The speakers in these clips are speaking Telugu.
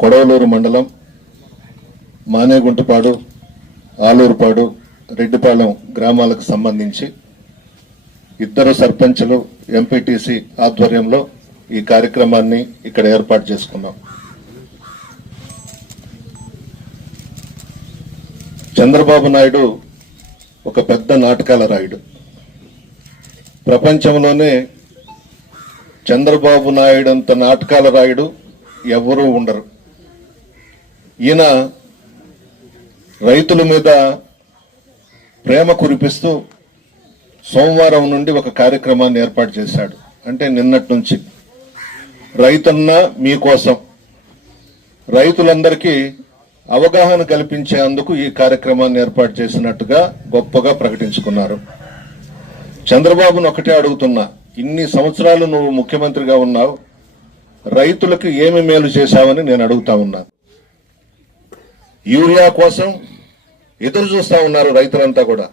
కొడవలూరు మండలం మానేగుంటపాడు ఆలూరుపాడు రెడ్డిపాలెం గ్రామాలకు సంబంధించి ఇద్దరు సర్పంచులు ఎంపీటీసీ ఆధ్వర్యంలో ఈ కార్యక్రమాన్ని ఇక్కడ ఏర్పాటు చేసుకున్నాం. చంద్రబాబు నాయుడు ఒక పెద్ద నాటకాల రాయుడు. ప్రపంచంలోనే చంద్రబాబు నాయుడు అంత నాటకాల రాయుడు ఎవరూ ఉండరు. ఈయన రైతుల మీద ప్రేమ కురిపిస్తూ సోమవారం నుండి ఒక కార్యక్రమాన్ని ఏర్పాటు చేశాడు. అంటే నిన్నటి నుంచి. రైతన్న మీకోసం. రైతులందరికీ అవగాహన కల్పించేందుకు ఈ కార్యక్రమాన్ని ఏర్పాటు చేసినట్టుగా గొప్పగా ప్రకటించుకున్నారు. చంద్రబాబును ఒకటే అడుగుతున్నా. ఇన్ని సంవత్సరాలు నువ్వు ముఖ్యమంత్రిగా ఉన్నావు. రైతులకు ఏమి మేలు చేశావని నేను అడుగుతా ఉన్నాను యూరియా కోసం ఎదురు చూస్తూ ఉన్నారు రైతులంతా కూడా.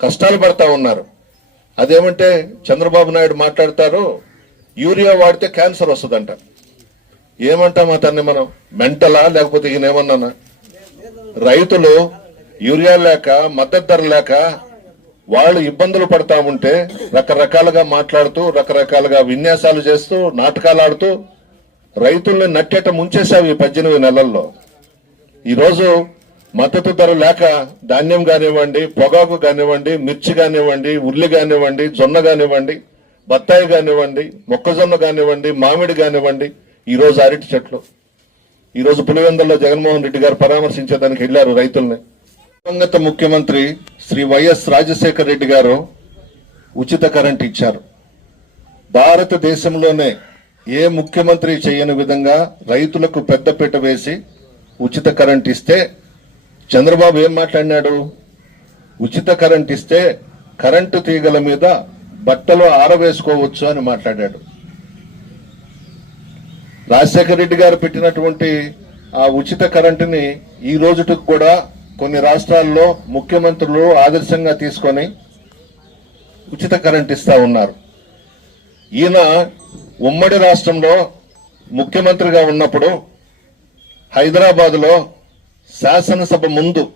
కష్టాలు పడతా ఉన్నారు. అదేమంటే చంద్రబాబు నాయుడు మాట్లాడతారు యూరియా వాడితే క్యాన్సర్ వస్తుందంట. ఏమంటాం అతన్ని మనం? మెంటలా లేకపోతే ఈయనేమన్నా రైతులు యూరియా లేక మద్దతు ధర లేక వాళ్ళు ఇబ్బందులు పడతా ఉంటే రకరకాలుగా మాట్లాడుతూ రకరకాలుగా విన్యాసాలు చేస్తూ నాటకాలు ఆడుతూ రైతుల్ని నట్టేట ముంచేశావు ఈ పద్దెనిమిది నెలల్లో. ఈరోజు మద్దతు ధర లేక ధాన్యం కానివ్వండి పొగాకు కానివ్వండి మిర్చి కానివ్వండి ఉల్లి కానివ్వండి జొన్న కానివ్వండి బత్తాయి కానివ్వండి మొక్కజొన్న కానివ్వండి మామిడి కానివ్వండి ఈరోజు అరటి చెట్లు. ఈరోజు పులివెందుల్లో జగన్మోహన్ రెడ్డి గారు పరామర్శించేదానికి వెళ్ళారు రైతుల్ని. దివంగత ముఖ్యమంత్రి శ్రీ వైఎస్ రాజశేఖర రెడ్డి గారు ఉచిత కరెంట్ ఇచ్చారు. భారతదేశంలోనే ఏ ముఖ్యమంత్రి చేయని విధంగా రైతులకు పెద్దపీట వేసి ఉచిత కరెంట్ ఇస్తే చంద్రబాబు ఏం మాట్లాడినాడు? ఉచిత కరెంట్ ఇస్తే కరెంటు తీగల మీద బట్టలు ఆరవేసుకోవచ్చు అని మాట్లాడాడు. రాజశేఖర రెడ్డి గారు పెట్టినటువంటి ఆ ఉచిత కరెంటుని ఈ రోజుటికి కూడా కొన్ని రాష్ట్రాల్లో ముఖ్యమంత్రులు ఆదర్శంగా తీసుకొని ఉచిత కరెంట్ ఇస్తా ఉన్నారు. ఈయన ఉమ్మడి రాష్ట్రంలో ముఖ్యమంత్రిగా ఉన్నప్పుడు హైదరాబాద్లో శాసనసభ ముందు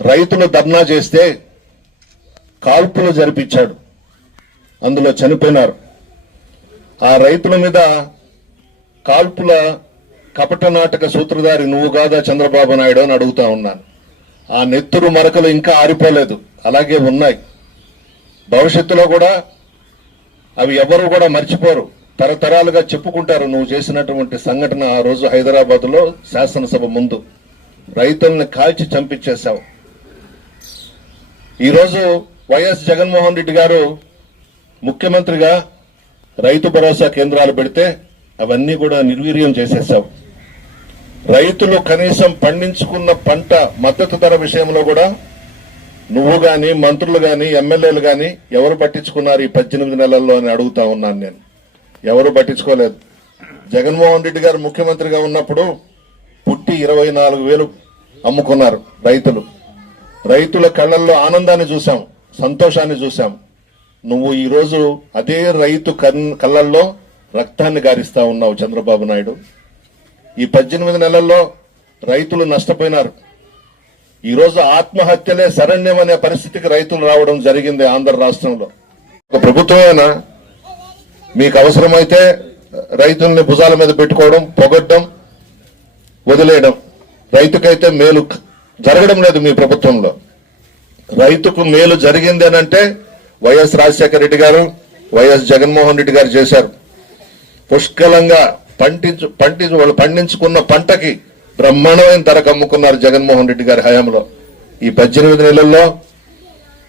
రైతులు ధర్నా చేస్తే కాల్పులు జరిపించాడు. అందులో చనిపోయినారు. ఆ రైతుల మీద కాల్పుల కపట నాటక సూత్రధారి నువ్వు కాదా చంద్రబాబు నాయుడు అని అడుగుతా ఉన్నాను. ఆ నెత్తురు మరకలు ఇంకా ఆరిపోలేదు. అలాగే ఉన్నాయి. భవిష్యత్తులో కూడా అవి ఎవరు కూడా మర్చిపోరు. తరతరాలుగా చెప్పుకుంటారు నువ్వు చేసినటువంటి సంఘటన ఆ రోజు హైదరాబాద్లో శాసనసభ ముందు. రైతుల్ని కాల్చి చంపించేశావు. ఈరోజు వైఎస్ జగన్మోహన్ రెడ్డి గారు ముఖ్యమంత్రిగా రైతు భరోసా కేంద్రాలు పెడితే అవన్నీ కూడా నిర్వీర్యం చేసేసావు రైతులు కనీసం పండించుకున్న పంట మద్దతు ధర విషయంలో కూడా నువ్వు గాని మంత్రులు గాని ఎమ్మెల్యేలు గాని ఎవరు పట్టించుకున్నారు ఈ పద్దెనిమిది నెలల్లో అని అడుగుతా ఉన్నాను నేను. ఎవరు పట్టించుకోలేదు. జగన్మోహన్ రెడ్డి గారు ముఖ్యమంత్రిగా ఉన్నప్పుడు పుట్టి ఇరవై నాలుగు వేలు అమ్ముకున్నారు రైతులు. రైతుల కళ్ళల్లో ఆనందాన్ని చూశాం సంతోషాన్ని చూశాం. నువ్వు ఈరోజు అదే రైతు కన్- కళ్ళల్లో రక్తాన్ని గారిస్తా ఉన్నావు చంద్రబాబు నాయుడు. ఈ పద్దెనిమిది నెలల్లో రైతులు నష్టపోయినారు. ఈరోజు ఆత్మహత్యలే శరణ్యం అనే పరిస్థితికి రైతులు రావడం జరిగింది ఆంధ్ర రాష్ట్రంలో. ఒక ప్రభుత్వమైనా? మీకు అవసరమైతే రైతుల్ని భుజాల మీద పెట్టుకోవడం పొగడ్డం వదిలేయడం. రైతుకైతే మేలు జరగడం లేదు మీ ప్రభుత్వంలో. రైతుకు మేలు జరిగింది అంటే వైఎస్ రాజశేఖర రెడ్డి గారు వైఎస్ జగన్మోహన్ రెడ్డి గారు చేశారు. పుష్కలంగా పంటించు పంటించు వాళ్ళు పండించుకున్న పంటకి బ్రహ్మాండమైన ధరకు అమ్ముకున్నారు జగన్మోహన్ రెడ్డి గారి హయాంలో. ఈ పద్దెనిమిది నెలల్లో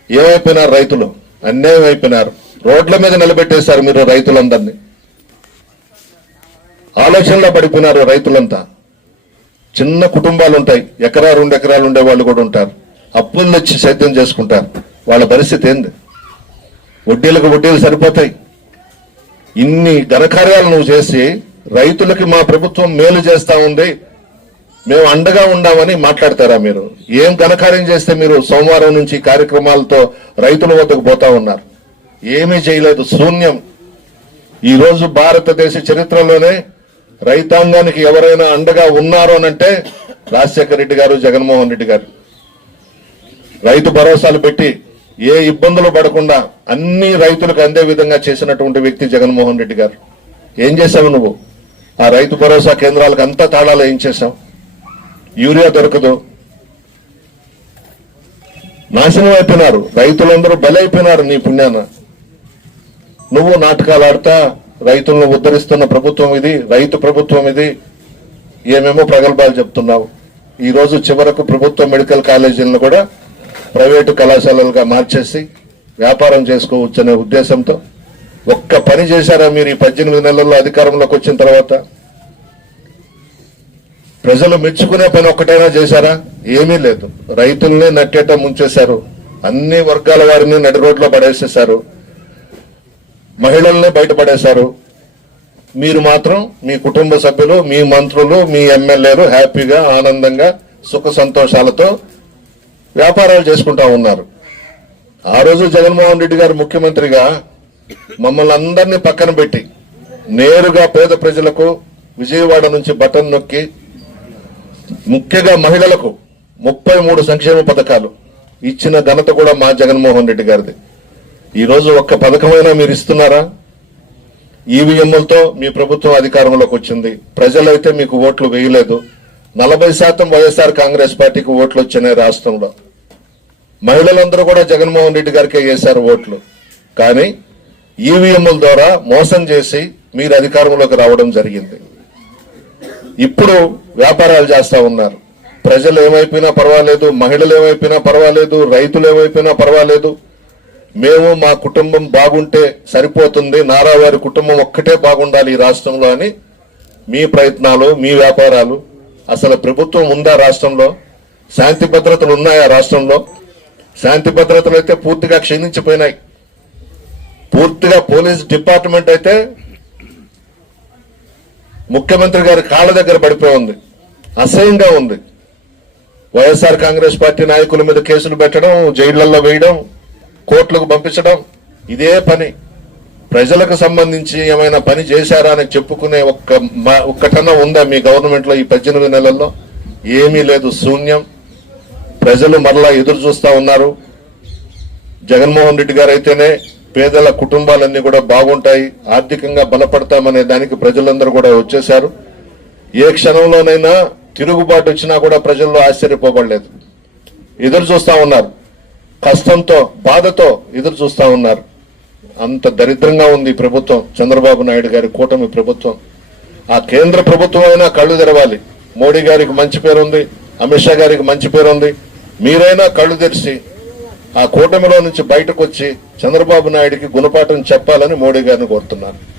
ఏమైపోయినారు రైతులు? అన్యాయం అయిపోయినారు. రోడ్ల మీద నిలబెట్టేశారు మీరు రైతులందరినీ. ఆలోచనలో పడిపోయినారు రైతులంతా. చిన్న కుటుంబాలు ఉంటాయి. ఎకరా రెండు ఎకరాలు ఉండే వాళ్ళు కూడా ఉంటారు. అప్పులు తెచ్చి సేద్యం చేసుకుంటారు. వాళ్ళ పరిస్థితి ఏంది? వడ్డీలకు వడ్డీలు సరిపోతాయి. ఇన్ని ఘనకార్యాలు నువ్వు చేసి రైతులకి మా ప్రభుత్వం మేలు చేస్తా ఉంది. మేము అండగా ఉండామని మాట్లాడతారా మీరు? ఏం ఘనకార్యం చేస్తే మీరు సోమవారం నుంచి కార్యక్రమాలతో రైతుల వద్దకు పోతా ఉన్నారు? ఏమీ చేయలేదు. శూన్యం. ఈరోజు భారతదేశ చరిత్రలోనే రైతాంగానికి ఎవరైనా అండగా ఉన్నారు అనంటే రాజశేఖర రెడ్డి గారు జగన్మోహన్ రెడ్డి గారు. రైతు భరోసాలు పెట్టి ఏ ఇబ్బందులు పడకుండా అన్ని రైతులకు అందే విధంగా చేసినటువంటి వ్యక్తి జగన్మోహన్ రెడ్డి గారు. ఏం చేశావు నువ్వు? ఆ రైతు భరోసా కేంద్రాలకు అంతా తాళాలు ఏం చేశావు? యూరియా దొరకదు. నాశనం అయిపోయినారు. రైతులందరూ బలైపోయినారు నీ పుణ్యాన. నువ్వు నాటకాలు ఆడతా రైతులను ఉద్ధరిస్తున్న ప్రభుత్వం ఇది రైతు ప్రభుత్వం ఇది ఏమేమో ప్రగల్భాలు చెప్తున్నావు. ఈ రోజు చివరకు ప్రభుత్వ మెడికల్ కాలేజీలను కూడా ప్రైవేటు కళాశాలలుగా మార్చేసి వ్యాపారం చేసుకోవచ్చనే ఉద్దేశంతో ఒక్క పని చేశారా మీరు ఈ పద్దెనిమిది నెలల్లో అధికారంలోకి వచ్చిన తర్వాత? ప్రజలు మెచ్చుకునే పని ఒక్కటైనా చేశారా? ఏమీ లేదు. రైతుల్ని నట్టేట ముంచేశారు. అన్ని వర్గాల వారిని నడి రోడ్లో పడేసేశారు. మహిళల్నే బయటపడేశారు. మీరు మాత్రం మీ కుటుంబ సభ్యులు మీ మంత్రులు మీ ఎమ్మెల్యేలు హ్యాపీగా ఆనందంగా సుఖ సంతోషాలతో వ్యాపారాలు చేసుకుంటా ఉన్నారు. ఆ రోజు జగన్మోహన్ రెడ్డి గారు ముఖ్యమంత్రిగా మమ్మల్ని అందరినీ పక్కన పెట్టి నేరుగా పేద ప్రజలకు విజయవాడ నుంచి బటన్ నొక్కి ముఖ్యంగా మహిళలకు ముప్పై మూడు సంక్షేమ పథకాలు ఇచ్చిన ఘనత కూడా మా జగన్మోహన్ రెడ్డి గారిది. ఈరోజు ఒక్క పథకమైనా మీరు ఇస్తున్నారా? ఈవీఎంలతో మీ ప్రభుత్వం అధికారంలోకి వచ్చింది. ప్రజలైతే మీకు ఓట్లు వేయలేదు. నలభై శాతం వైఎస్ఆర్ కాంగ్రెస్ పార్టీకి ఓట్లు వచ్చినాయి రాష్ట్రంలో. మహిళలందరూ కూడా జగన్మోహన్ రెడ్డి గారికే వేశారు ఓట్లు. కానీ ఈవీఎంల ద్వారా మోసం చేసి మీరు అధికారంలోకి రావడం జరిగింది. ఇప్పుడు వ్యాపారాలు చేస్తా ఉన్నారు. ప్రజలు ఏమైపోయినా పర్వాలేదు మహిళలు ఏమైపోయినా పర్వాలేదు రైతులు ఏమైపోయినా పర్వాలేదు. మేము మా కుటుంబం బాగుంటే సరిపోతుంది. నారావారి కుటుంబం ఒక్కటే బాగుండాలి ఈ రాష్ట్రంలో అని మీ ప్రయత్నాలు మీ వ్యాపారాలు. అసలు ప్రభుత్వం ఉందా రాష్ట్రంలో? శాంతి భద్రతలు ఉన్నాయా రాష్ట్రంలో? శాంతి భద్రతలు అయితే పూర్తిగా క్షీణించిపోయినాయి. పూర్తిగా పోలీస్ డిపార్ట్మెంట్ అయితే ముఖ్యమంత్రి గారి కాళ్ళ దగ్గర పడిపోయి ఉంది. అసహ్యంగా ఉంది. వైఎస్ఆర్ కాంగ్రెస్ పార్టీ నాయకుల మీద కేసులు పెట్టడం జైళ్ళలో వేయడం కోర్టులకు పంపించడం ఇదే పని. ప్రజలకు సంబంధించి ఏమైనా పని చేశారా అని చెప్పుకునే ఒక్క మ- ఒక్కటన్నా ఉందా మీ గవర్నమెంట్లో ఈ పద్దెనిమిది నెలల్లో? ఏమీ లేదు శూన్యం. ప్రజలు మరలా ఎదురు చూస్తా ఉన్నారు. జగన్మోహన్ రెడ్డి గారు అయితేనే పేదల కుటుంబాలన్నీ కూడా బాగుంటాయి ఆర్థికంగా బలపడతామనే దానికి ప్రజలందరూ కూడా వచ్చేశారు. ఏ క్షణంలోనైనా తిరుగుబాటు వచ్చినా కూడా ప్రజల్లో ఆశ్చర్యపోబడలేదు. ఎదురు చూస్తా ఉన్నారు. కష్టంతో బాధతో ఎదురు చూస్తూ ఉన్నారు. అంత దరిద్రంగా ఉంది ప్రభుత్వం. చంద్రబాబు నాయుడు గారి కూటమి ప్రభుత్వం. ఆ కేంద్ర ప్రభుత్వం అయినా కళ్ళు తెరవాలి. మోడీ గారికి మంచి పేరు ఉంది. అమిత్ షా గారికి మంచి పేరు ఉంది. మీరైనా కళ్ళు తెరిచి ఆ కూటమిలో నుంచి బయటకు వచ్చి చంద్రబాబు నాయుడికి గుణపాఠం చెప్పాలని మోడీ గారిని కోరుతున్నాను